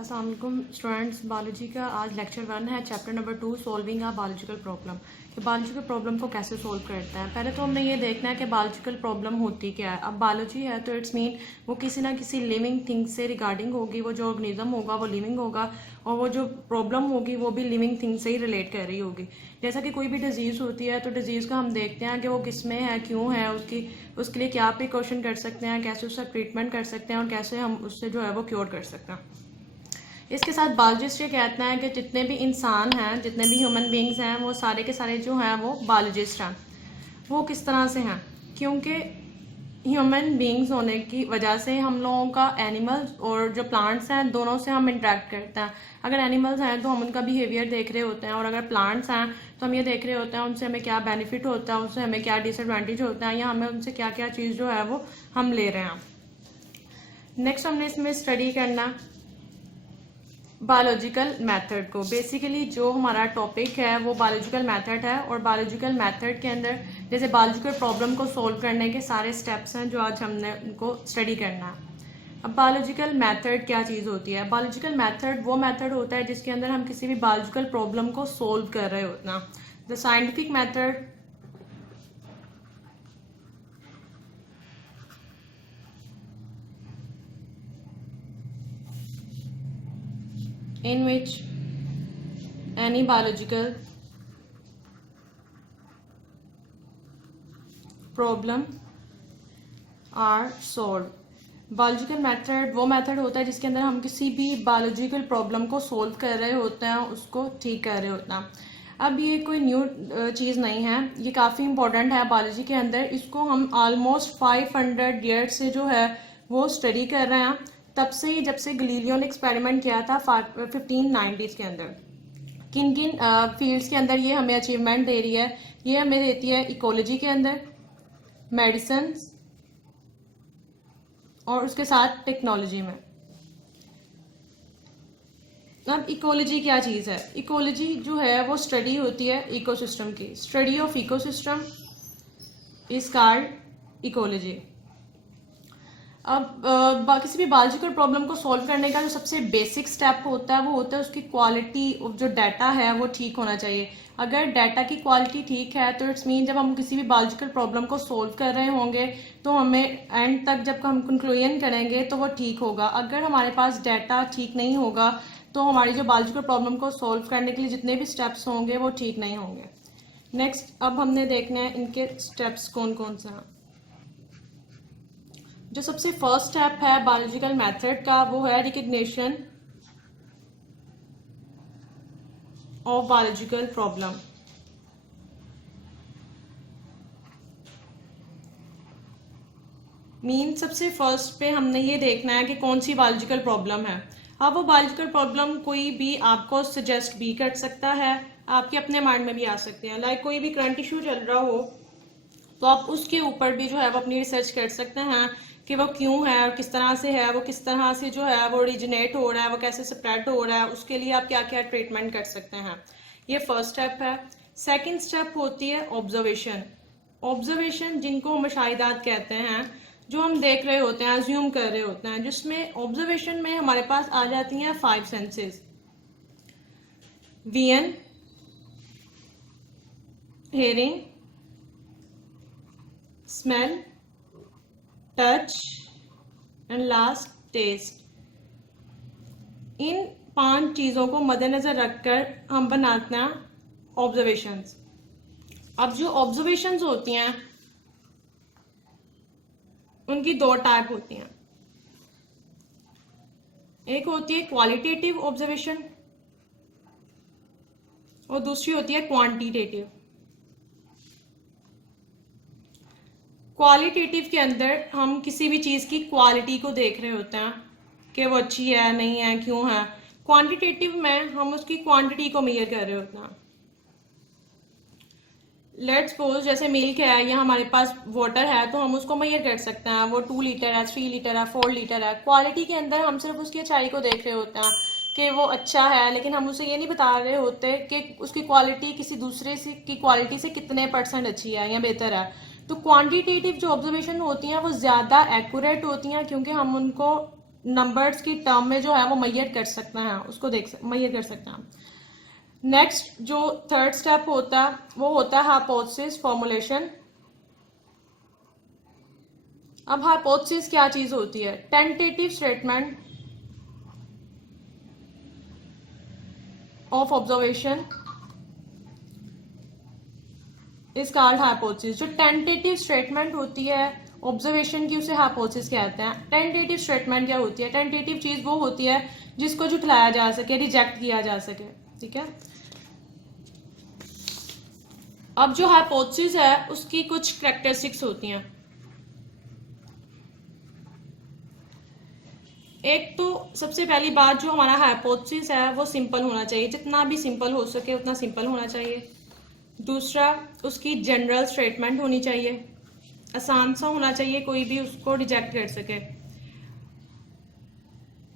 अस्सलाम वालेकुम students. Biology का आज लेक्चर 1 है, chapter number 2 solving a biological problem. कि बायोलॉजिकल प्रॉब्लम को कैसे सॉल्व करते हैं। पहले तो हमने ये देखना है कि बायोलॉजिकल प्रॉब्लम होती क्या है। अब बायोलॉजी है तो इट्स मीन वो किसी ना किसी लिविंग थिंग से रिगार्डिंग होगी। वो जो ऑर्गेनिज्म होगा वो लिविंग होगा और वो जो प्रॉब्लम होगी वो भी लिविंग थिंग से ही रिलेट कर रही होगी। जैसा कि कोई भी डिजीज़ होती है तो डिजीज़ का हम देखते हैं कि वो किस में है, क्यों है, उसके लिए क्या प्रिकॉशन कर सकते हैं, कैसे उसका ट्रीटमेंट कर सकते हैं और कैसे हम उससे जो है वो क्योर कर सकते हैं। इसके साथ बायोलॉजिस्ट ये कहते हैं कि जितने भी इंसान हैं, जितने भी ह्यूमन बींग्स हैं, वो सारे के सारे जो हैं वो बायोलॉजिस्ट हैं। वो किस तरह से हैं? क्योंकि ह्यूमन बींग्स होने की वजह से हम लोगों का एनिमल्स और जो प्लांट्स हैं दोनों से हम इंटरेक्ट करते हैं। अगर एनिमल्स हैं तो हम उनका बिहेवियर देख रहे होते हैं और अगर प्लांट्स हैं तो हम ये देख रहे होते हैं उनसे हमें क्या बेनिफिट होता है, उनसे हमें क्या डिसएडवांटेज होता है या हमें उनसे क्या क्या चीज़ जो है वो हम ले रहे हैं। नेक्स्ट हमने इसमें स्टडी करना बायोलॉजिकल मेथड को। बेसिकली जो हमारा टॉपिक है वो बायोलॉजिकल मेथड है और बायोलॉजिकल मेथड के अंदर जैसे बायोलॉजिकल प्रॉब्लम को सॉल्व करने के सारे स्टेप्स हैं जो आज हमने उनको स्टडी करना है। अब बायोलॉजिकल मेथड क्या चीज़ होती है? बायोलॉजिकल मेथड वो मेथड होता है जिसके अंदर हम किसी भी बायोलॉजिकल प्रॉब्लम को सॉल्व कर रहे होते हैं। The scientific method in which any biological problem are solved। Biological method वो मेथड होता है जिसके अंदर हम किसी भी बायोलॉजिकल प्रॉब्लम को सॉल्व कर रहे होते हैं, उसको ठीक कर रहे होते हैं। अब ये कोई न्यू चीज़ नहीं है, ये काफ़ी इंपॉर्टेंट है बायोलॉजी के अंदर। इसको हम ऑलमोस्ट 500 ईयर्स से जो है वो स्टडी कर रहे हैं, तब से ही जब से गलीलियो ने एक्सपेरिमेंट किया था 1590s के अंदर। किन किन फील्ड्स के अंदर ये हमें अचीवमेंट दे रही है? ये हमें देती है इकोलॉजी के अंदर, मेडिसिन और उसके साथ टेक्नोलॉजी में। अब इकोलॉजी क्या चीज़ है? इकोलॉजी जो है वो स्टडी होती है इकोसिस्टम की। Study of ecosystem is called ecology. अब किसी भी बायोलॉजिकल प्रॉब्लम को सॉल्व करने का जो सबसे बेसिक स्टेप होता है वो होता है उसकी क्वालिटी जो डाटा है वो ठीक होना चाहिए। अगर डाटा की क्वालिटी ठीक है तो इट्स मीन जब हम किसी भी बायोलॉजिकल प्रॉब्लम को सॉल्व कर रहे होंगे तो हमें एंड तक जब हम कंक्लूजन करेंगे तो वो ठीक होगा। अगर हमारे पास डाटा ठीक नहीं होगा तो हमारी जो बायोलॉजिकल प्रॉब्लम को सॉल्व करने के लिए जितने भी स्टेप्स होंगे वो ठीक नहीं होंगे। नेक्स्ट अब हमने देखना है इनके स्टेप्स कौन कौन से हैं। जो सबसे फर्स्ट स्टेप है बायोलॉजिकल मेथड का वो है recognition of biological problem. Mean सबसे फर्स्ट पे हमने ये देखना है कि कौन सी बायोलॉजिकल प्रॉब्लम है। अब वो बायोलॉजिकल प्रॉब्लम कोई भी आपको सजेस्ट भी कर सकता है, आपके अपने माइंड में भी आ सकते हैं। लाइक कोई भी करंट इशू चल रहा हो तो आप उसके ऊपर भी जो है वो अपनी रिसर्च कर सकते हैं कि वो क्यों है और किस तरह से है, वो किस तरह से जो है वो ओरिजिनेट हो रहा है, वो कैसे स्प्रेड हो रहा है, उसके लिए आप क्या क्या ट्रीटमेंट कर सकते हैं। ये फर्स्ट स्टेप है। सेकंड स्टेप होती है ऑब्जर्वेशन। ऑब्जर्वेशन जिनको मुशाहिदात कहते हैं, जो हम देख रहे होते हैं, अज्यूम कर रहे होते हैं, जिसमें ऑब्जर्वेशन में हमारे पास आ जाती हैं 5 senses. Vision, hearing, smell, touch and last taste. इन 5 चीज़ों को मद्देनज़र रखकर हम बनाते हैं ऑब्जर्वेशंस। अब जो ऑब्जर्वेशंस होती हैं उनकी 2 टाइप होती हैं। एक होती है क्वालिटेटिव ऑब्जर्वेशन और दूसरी होती है क्वांटिटेटिव। क्वालिटेटिव के अंदर हम किसी भी चीज़ की क्वालिटी को देख रहे होते हैं कि वो अच्छी है, नहीं है, क्यों है। क्वांटिटेटिव में हम उसकी क्वांटिटी को मेजर कर रहे होते हैं। लेट्स सपोज जैसे मिल्क है या हमारे पास वाटर है तो हम उसको मेजर कर सकते हैं, वो 2 लीटर है, 3 लीटर है, 4 लीटर है। क्वालिटी के अंदर हम सिर्फ उसकी अच्छाई को देख रहे होते हैं कि वो अच्छा है, लेकिन हम उसे ये नहीं बता रहे होते कि उसकी क्वालिटी किसी दूसरे से की क्वालिटी से कितने % अच्छी है या बेहतर है। तो क्वांटिटेटिव जो ऑब्जर्वेशन होती हैं वो ज़्यादा एक्यूरेट होती हैं क्योंकि हम उनको नंबर्स की टर्म में जो है वो मैयर कर सकते हैं, उसको मैयर कर सकते हैं। नेक्स्ट जो थर्ड स्टेप होता है वो होता है हाइपोथेसिस फॉर्मुलेशन। अब हाइपोथेसिस क्या चीज होती है? Tentative statement of observation is called hypothesis. जो टेंटेटिव स्टेटमेंट होती है ऑब्जर्वेशन की उसे हाइपोथेसिस कहते हैं। टेंटेटिव स्टेटमेंट क्या होती है? टेंटेटिव चीज वो होती है जिसको झुठलाया जा सके, रिजेक्ट किया जा सके, ठीक है। अब जो हाइपोथेसिस है उसकी कुछ कैरेक्टरिस्टिक्स होती हैं। एक तो सबसे पहली बात, जो हमारा हाइपोथेसिस है वो सिंपल होना चाहिए, जितना भी सिंपल हो सके उतना सिंपल होना चाहिए। दूसरा, उसकी जनरल स्टेटमेंट होनी चाहिए, आसान सा होना चाहिए, कोई भी उसको रिजेक्ट कर सके।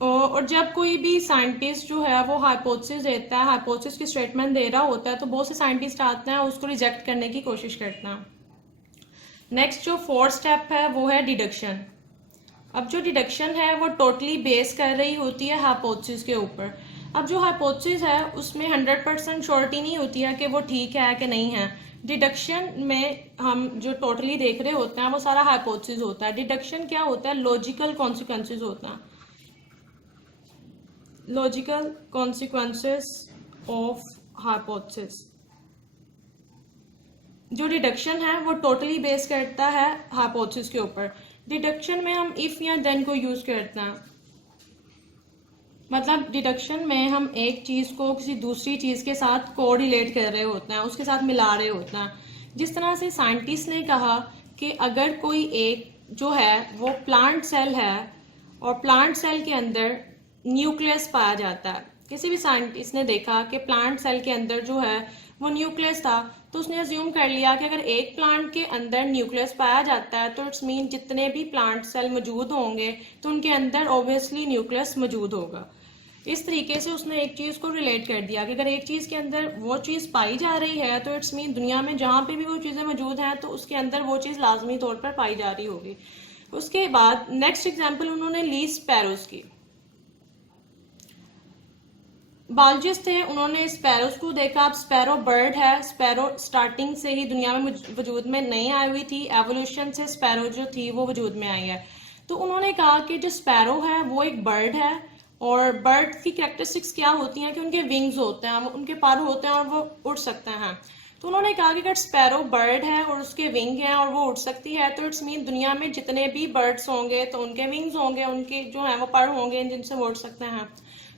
और जब कोई भी साइंटिस्ट जो है वो हाइपोथेसिस देता है, हाइपोथेसिस की स्टेटमेंट दे रहा होता है, तो बहुत से साइंटिस्ट आते हैं उसको रिजेक्ट करने की कोशिश करते हैं। नेक्स्ट जो फोर्थ स्टेप है वो है डिडक्शन। अब जो डिडक्शन है वो टोटली बेस कर रही होती है हाइपोथेसिस के ऊपर। अब जो हाइपोथेसिस है उसमें 100% श्योरिटी नहीं होती है कि वो ठीक है कि नहीं है। डिडक्शन में हम जो टोटली देख रहे होते हैं वो सारा हाइपोथेसिस होता है। डिडक्शन क्या होता है? लॉजिकल कॉन्सिक्वेंसेस होता है, लॉजिकल कॉन्सिक्वेंसेस ऑफ हाइपोथेसिस। जो डिडक्शन है वो टोटली बेस करता है हाइपोथेसिस के ऊपर। डिडक्शन में हम इफ या देन को यूज करते हैं। मतलब डिडक्शन में हम एक चीज को किसी दूसरी चीज के साथ कोरिलेट कर रहे होते हैं, उसके साथ मिला रहे होते हैं। जिस तरह से साइंटिस्ट ने कहा कि अगर कोई एक जो है वो प्लांट सेल है और प्लांट सेल के अंदर न्यूक्लियस पाया जाता है, किसी भी साइंटिस्ट ने देखा कि प्लांट सेल के अंदर जो है वो न्यूक्लियस था, तो उसने अज्यूम कर लिया कि अगर एक प्लांट के अंदर न्यूक्लियस पाया जाता है तो इट्स मीन जितने भी प्लांट सेल मौजूद होंगे तो उनके अंदर ऑब्वियसली न्यूक्लियस मौजूद होगा। इस तरीके से उसने एक चीज को रिलेट कर दिया कि अगर एक चीज के अंदर वो चीज पाई जा रही है तो इट्स मीन दुनिया में जहां पे भी वो चीजें मौजूद हैं तो उसके अंदर वो चीज लाजमी तौर पर पाई जा रही होगी। उसके बाद नेक्स्ट एग्जाम्पल उन्होंने ली स्पैरोज की। बायोलॉजिस्ट थे, उन्होंने स्पैरोज को देखा। अब स्पैरो बर्ड है, स्पैरो स्टार्टिंग से ही दुनिया में वजूद में नहीं आई हुई थी, एवोल्यूशन से स्पैरो जो थी वो वजूद में आई है। तो उन्होंने कहा कि जो स्पैरो है वो एक बर्ड है और बर्ड की कैरेक्टरिस्टिक्स क्या होती हैं कि उनके विंग्स होते हैं, उनके पर होते हैं और वो उड़ सकते हैं। तो उन्होंने कहा कि अगर स्पैरो बर्ड है और उसके विंग हैं और वो उड़ सकती है तो इट्स मीन दुनिया में जितने भी बर्ड्स होंगे तो उनके विंग्स होंगे, उनके जो है वो पर होंगे जिनसे वो उड़ सकते हैं।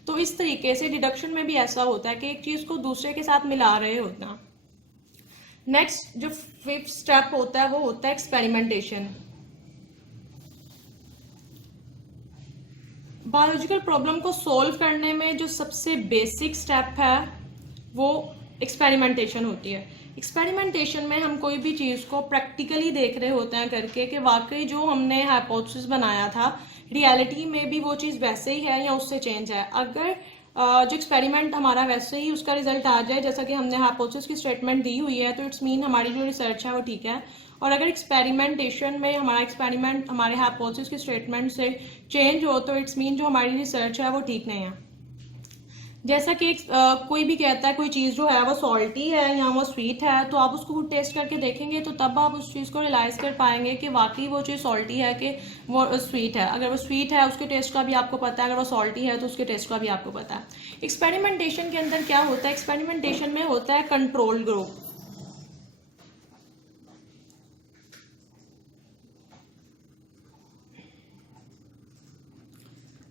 तो इस तरीके से डिडक्शन में भी ऐसा होता है कि एक चीज को दूसरे के साथ मिला रहे होते हैं। नेक्स्ट जो फिफ्थ स्टेप होता है वो होता है एक्सपेरिमेंटेशन। बायोलॉजिकल प्रॉब्लम को सॉल्व करने में जो सबसे बेसिक स्टेप है वो एक्सपेरिमेंटेशन होती है। एक्सपेरिमेंटेशन में हम कोई भी चीज को प्रैक्टिकली देख रहे होते हैं करके कि वाकई जो हमने हाइपोथेसिस बनाया था रियलिटी में भी वो चीज़ वैसे ही है या उससे चेंज है। अगर जो एक्सपेरिमेंट हमारा वैसे ही उसका रिजल्ट आ जाए जैसा कि हमने हाइपोथेसिस की स्टेटमेंट दी हुई है तो इट्स मीन हमारी जो रिसर्च है वो ठीक है। और अगर एक्सपेरिमेंटेशन में हमारा एक्सपेरिमेंट हमारे हाइपोथेसिस की स्टेटमेंट से चेंज हो तो इट्स मीन जो हमारी रिसर्च है वो ठीक नहीं है। जैसा कि कोई भी कहता है कोई चीज़ जो है वो सॉल्टी है या वो स्वीट है, तो आप उसको टेस्ट करके देखेंगे तो तब आप उस चीज़ को रियलाइज़ कर पाएंगे कि वाकई वो चीज़ सॉल्टी है कि वो स्वीट है। अगर वो स्वीट है उसके टेस्ट का भी आपको पता है, अगर वो सॉल्टी है तो उसके टेस्ट का भी आपको पता है। एक्सपेरिमेंटेशन के अंदर क्या होता है? एक्सपेरिमेंटेशन में होता है कंट्रोल ग्रुप।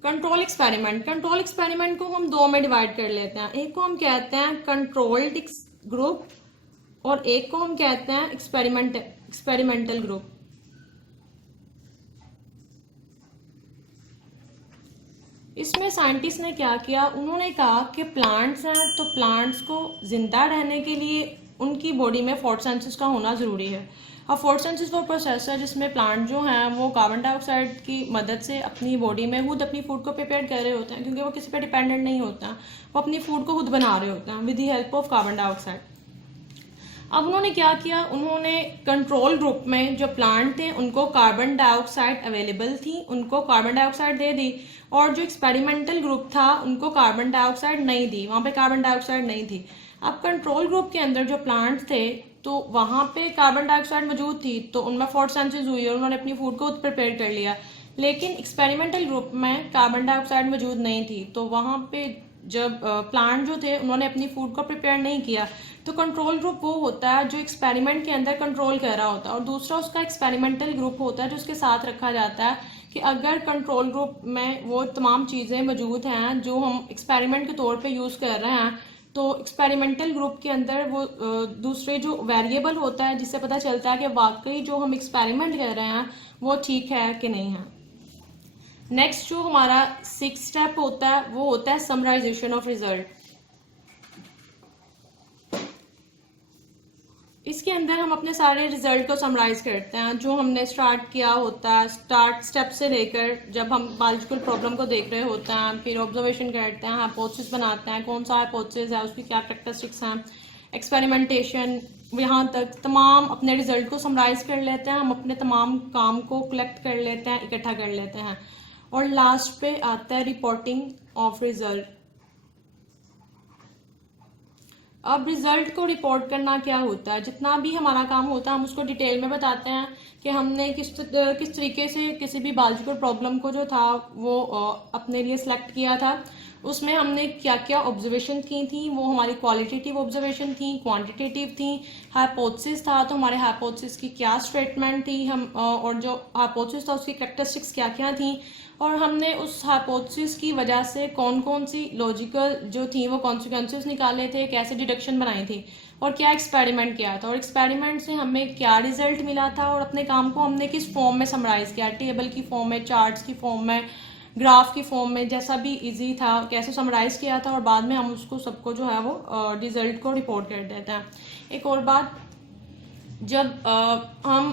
कंट्रोल एक्सपेरिमेंट को हम दो में डिवाइड कर लेते हैं। एक को हम कहते हैं कंट्रोल्ड ग्रुप और एक को हम कहते हैं एक्सपेरिमेंटल ग्रुप। इसमें साइंटिस्ट ने क्या किया, उन्होंने कहा कि प्लांट्स हैं तो प्लांट्स को जिंदा रहने के लिए उनकी बॉडी में फोटोसिंथेसिस का होना ज़रूरी है। अब फोटोसिंथेसिस वो प्रोसेस है जिसमें प्लांट जो हैं वो कार्बन डाइऑक्साइड की मदद से अपनी बॉडी में खुद अपनी फूड को प्रिपेयर कर रहे होते हैं, क्योंकि वो किसी पे डिपेंडेंट नहीं होता, वो अपनी फूड को खुद बना रहे होते हैं with the help of carbon dioxide. अब उन्होंने क्या किया, उन्होंने कंट्रोल ग्रुप में जो प्लांट थे उनको कार्बन डाइऑक्साइड अवेलेबल थी, उनको कार्बन डाइऑक्साइड दे दी, और जो एक्सपेरिमेंटल ग्रुप था उनको कार्बन डाइऑक्साइड नहीं दी, वहाँ पे कार्बन डाइऑक्साइड नहीं थी। अब कंट्रोल ग्रुप के अंदर जो प्लांट थे तो वहाँ पे कार्बन डाइऑक्साइड मौजूद थी, तो उनमें फोटोसिंथेसिस हुई और उन्होंने अपनी फूड को प्रिपेयर कर लिया। लेकिन एक्सपेरिमेंटल ग्रुप में कार्बन डाइऑक्साइड मौजूद नहीं थी, तो वहाँ पे जब प्लांट जो थे उन्होंने अपनी फूड को प्रिपेयर नहीं किया। तो कंट्रोल ग्रुप वो होता है जो एक्सपेरिमेंट के अंदर कंट्रोल कर रहा होता है, और दूसरा उसका एक्सपेरिमेंटल ग्रुप होता है जो उसके साथ रखा जाता है कि अगर कंट्रोल ग्रुप में वो तमाम चीज़ें मौजूद हैं जो हम एक्सपेरिमेंट के तौर पे यूज़ कर रहे हैं, तो एक्सपेरिमेंटल ग्रुप के अंदर वो दूसरे जो वेरिएबल होता है जिससे पता चलता है कि वाकई जो हम एक्सपेरिमेंट कर रहे हैं वो ठीक है कि नहीं है। नेक्स्ट जो हमारा 6 स्टेप होता है वो होता है समराइजेशन ऑफ रिजल्ट। इसके अंदर हम अपने सारे रिजल्ट को समराइज करते हैं, जो हमने स्टार्ट किया होता है स्टार्ट स्टेप से लेकर जब हम बायोलॉजिकल प्रॉब्लम को देख रहे होते हैं, फिर ऑब्जर्वेशन करते हैं, हाइपोथेसिस बनाते हैं, कौन सा हाइपोथेसिस है, उसकी क्या कैरेक्टरिस्टिक्स हैं, एक्सपेरिमेंटेशन, यहाँ तक तमाम अपने रिजल्ट को समराइज कर लेते हैं, हम अपने तमाम काम को कलेक्ट कर लेते हैं, इकट्ठा कर लेते हैं, और लास्ट पे आता है रिपोर्टिंग ऑफ रिजल्ट। अब रिजल्ट को रिपोर्ट करना क्या होता है, जितना भी हमारा काम होता है हम उसको डिटेल में बताते हैं कि हमने किस तरीके से किसी भी बायोलॉजिकल प्रॉब्लम को जो था वो अपने लिए सिलेक्ट किया था, उसमें हमने क्या क्या ऑब्जर्वेशन की थी, वो हमारी क्वालिटेटिव ऑब्जर्वेशन थी, क्वांटिटेटिव थी, हाइपोथेसिस था तो हमारे हाइपोथेसिस की क्या स्टेटमेंट थी, हम और जो हाइपोथेसिस था उसकी कैरेक्टरिस्टिक्स क्या क्या थी, और हमने उस हाइपोथेसिस की वजह से कौन कौन सी लॉजिकल जो थी वो कॉन्सिक्वेंसेस निकाले थे, कैसे डिडक्शन बनाई थी, और क्या एक्सपेरिमेंट किया था, और एक्सपेरिमेंट से हमें क्या रिजल्ट मिला था, और अपने काम को हमने किस फॉर्म में समराइज किया, टेबल की फॉर्म में, चार्ट्स की फॉर्म में, ग्राफ की फॉर्म में, जैसा भी इजी था कैसे समराइज किया था, और बाद में हम उसको सबको जो है वो रिजल्ट को रिपोर्ट कर देते हैं। एक और बात, जब हम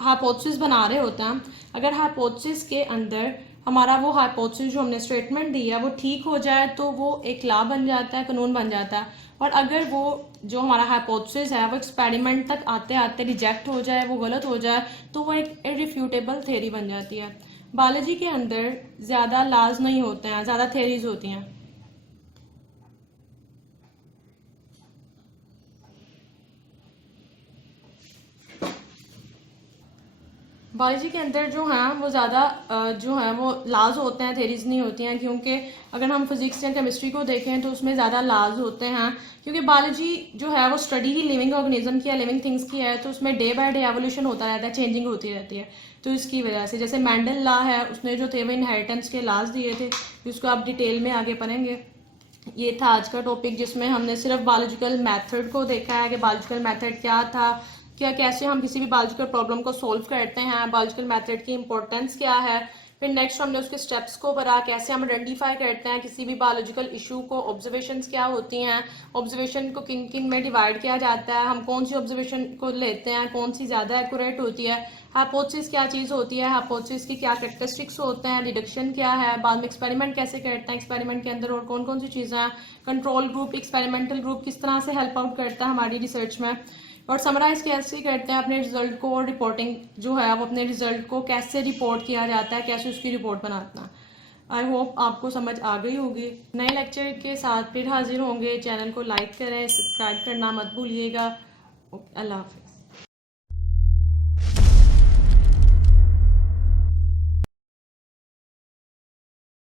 हाइपोथेसिस बना रहे होते हैं, अगर हाइपोथेसिस के अंदर हमारा वो हाइपोथेसिस जो हमने स्टेटमेंट दी है वो ठीक हो जाए तो वो एक लॉ बन जाता है, कानून बन जाता है, और अगर वो जो हमारा हाइपोथेसिस है वो एक्सपेरिमेंट तक आते आते रिजेक्ट हो जाए, वो गलत हो जाए, तो वो एक इररिफ्यूटेबल थ्योरी बन जाती है। बायोलॉजी के अंदर ज़्यादा लॉज नहीं होते हैं, ज़्यादा थ्योरीज होती हैं। बायोलॉजी के अंदर जो हैं वो ज़्यादा जो है वो लॉज होते हैं, थ्योरीज नहीं होती हैं, क्योंकि अगर हम फिजिक्स या केमिस्ट्री को देखें तो उसमें ज़्यादा लॉज होते हैं, क्योंकि बायोलॉजी जो है वो स्टडी ही लिविंग ऑर्गेनिज्म की है, लिविंग थिंग्स की है, तो उसमें डे बाय डे एवोल्यूशन होता रहता है, चेंजिंग होती रहती है। तो इसकी वजह से जैसे मैंडल लॉ है, उसने जो थे वो इनहेरिटेंस के लॉज दिए थे, जिसको आप डिटेल में आगे पढ़ेंगे। ये था आज का टॉपिक जिसमें हमने सिर्फ बायोलॉजिकल मेथड को देखा है कि बायोलॉजिकल मेथड क्या था, क्या कैसे हम किसी भी बायोलॉजिकल प्रॉब्लम को सॉल्व करते हैं, बायोलॉजिकल मेथड की इंपॉर्टेंस क्या है, फिर नेक्स्ट हमने उसके स्टेप्स को पढ़ा, कैसे हम आइडेंटिफाई करते हैं किसी भी बायोलॉजिकल इशू को, ऑब्जर्वेशंस क्या होती हैं, ऑब्जर्वेशन को किन किन में डिवाइड किया जाता है, हम कौन सी ऑब्जर्वेशन को लेते हैं, कौन सी ज़्यादा एक्यूरेट होती है, हाइपोथेसिस क्या चीज़ होती है, हाइपोथेसिस की क्या कैरेक्टरिस्टिक्स होते हैं, डिडक्शन क्या है, बाद में एक्सपेरिमेंट कैसे करते हैं, एक्सपेरिमेंट के अंदर और कौन कौन सी चीज़ें हैं, कंट्रोल ग्रुप, एक्सपेरिमेंटल ग्रुप किस तरह से हेल्प आउट करता है हमारी रिसर्च में, और समराइज कैसे करते हैं अपने रिजल्ट को, और रिपोर्टिंग जो है वो अपने रिजल्ट को कैसे रिपोर्ट किया जाता है, कैसे उसकी रिपोर्ट बनाना है। आई होप आपको समझ आ गई होगी। नए लेक्चर के साथ फिर हाजिर होंगे। चैनल को लाइक करें, सब्सक्राइब करना मत भूलिएगा। अल्लाह हाफ़िज़।